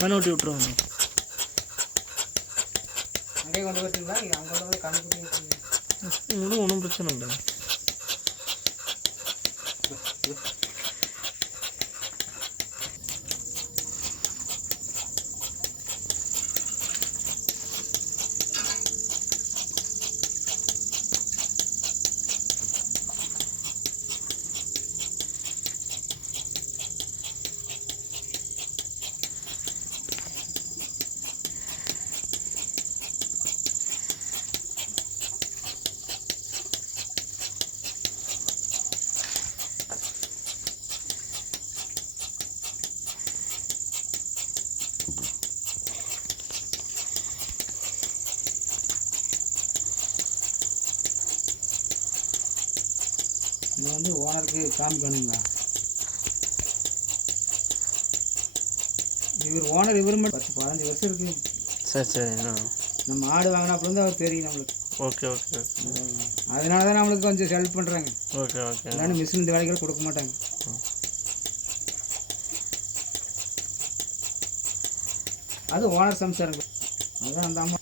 கண்ணுட்டி விட்டுருவாங்க. அங்கே கொண்டு போய்ட்டுங்களா? அங்கே கொண்டு போய் கண்ணுக்குட்டி ஒன்றும் பிரச்சனை இல்லை. இது வந்து ஓனருக்கு காமிக்கணுங்களா? இவர் ஓனர் இவர் மட்டும் 10-15 வருஷம் இருக்குது. சரி சரி. நம்ம ஆடு வாங்கினாப்புலேருந்து அவர் தெரியும் நம்மளுக்கு. Okay okay. அதனால தான் நம்மளுக்கு கொஞ்சம் ஹெல்ப் பண்ணுறாங்க. Okay okay. இல்லைன்னா மிஷின் இந்த வேலைகள் கொடுக்க மாட்டாங்க. அது ஓனர் சம்சாரம். அதுதான் அந்த அம்மா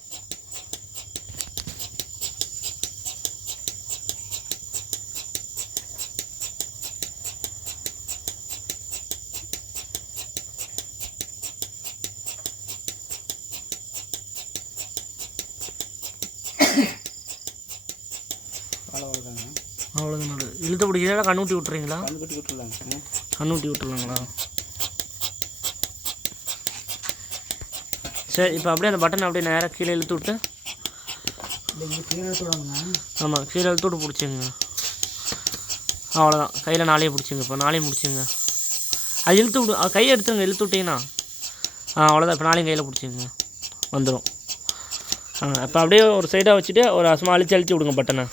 அவ்வளோதான். இழுத்து பிடிக்கிறதா கண்ணுட்டி விட்டுறீங்களா? கண்ணுக்குட்டி விட்டுருலாங்க. கண்ணுட்டி விட்டுருலாங்களா? சரி. இப்போ அப்படியே அந்த பட்டனை அப்படியே நேராக கீழே இழுத்து விட்டு. கீழே இழுத்து விடணுங்க. ஆமாம், கீழே இழுத்து விட்டு பிடிச்சிங்க. அவ்வளோதான். கையில் நாளையே பிடிச்சிங்க. இப்போ நாளையும் பிடிச்சிங்க. அது இழுத்து விடு. கையை எடுத்துருங்க. இழுத்து விட்டிங்கன்னா அவ்வளோதான். இப்போ நாளையும் கையில் பிடிச்சிங்க, வந்துடும். இப்போ அப்படியே ஒரு சைடாக வச்சுட்டு ஒரு அசுமா அழிச்சு விடுங்க பட்டனை.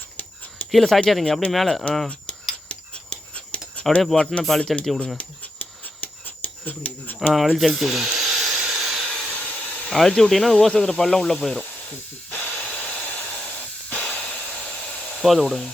கீழே சாய்ச்சாதீங்க, அப்படியே மேலே. அப்படியே பட்டனை இப்போ அழிச்சு விடுங்க. அழிச்சு விடுங்க. அழிச்சு விட்டிங்கன்னா ஓசைக்கிற பள்ளம் உள்ளே போயிடும். போத விடுங்க.